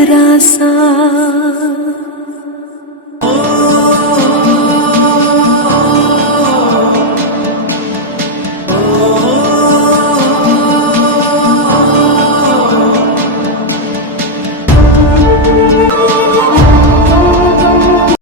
जरा सा